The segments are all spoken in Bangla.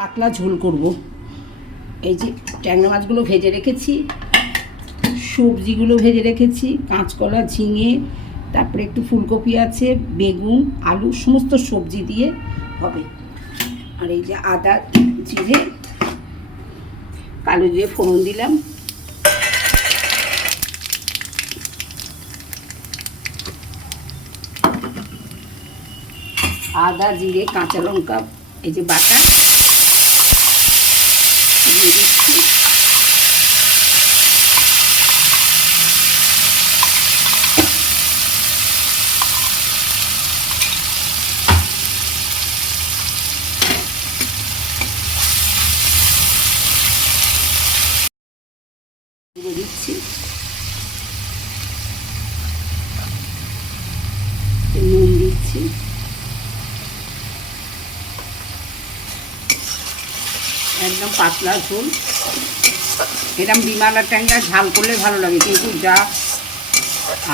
পাতলা ঝোল করব। এই যে ট্যাংরা মাছগুলো ভেজে রেখেছি, সবজিগুলো ভেজে রেখেছি, কাঁচকলা, ঝিঙে, তারপরে একটু ফুলকপি আছে, বেগুন, আলু, সমস্ত সবজি দিয়ে হবে। আর এই যে আদা, জিরে, কালো জিরে ফোড়ন দিলাম, আদা, জিরে, কাঁচা লঙ্কা এই যে বাটা দিয়ে দিচ্ছি। দিয়ে দিচ্ছি নুন দিচ্ছি, একদম পাতলা ঝোল। এরকম বিমালা ট্যাংরা ঝাল করলে ভালো লাগে, কিন্তু যা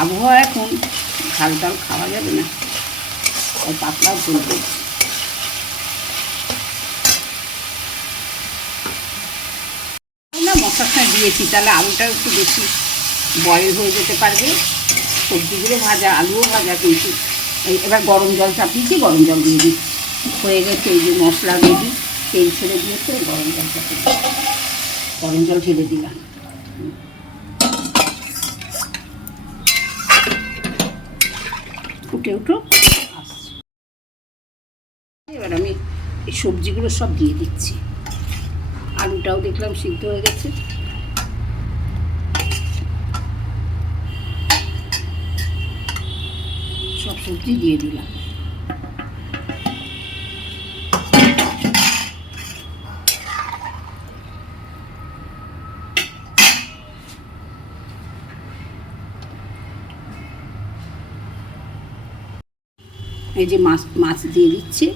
আবহাওয়া এখন ঝাল টাল খাওয়া যাবে না, ওই পাতলা ঝোল করছি। না মশলাটা দিয়েছি, তাহলে আলুটা একটু বেশি বয়েল হয়ে যেতে পারবে, সবজিগুলো ভাজা, আলুও ভাজা। কিন্তু এবার গরম জল চাপিয়েছি, গরম জল দিয়ে দিচ্ছি। হয়ে গেছে, এই যে মশলা রেডি, তেল ছেড়ে দিয়েছে, গরম জল চাপিয়ে গরম জল ঢেলে দিলাম। ফুটে উঠো আসছে। এবার আমি এই সবজিগুলো সব দিয়ে দিচ্ছি। আলুটাও দেখলাম সিদ্ধ হয়ে গেছে। সব সবজি দিয়ে দিলাম। এই যে মাছ দিয়ে দিচ্ছি।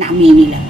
নামিয়ে নিলাম।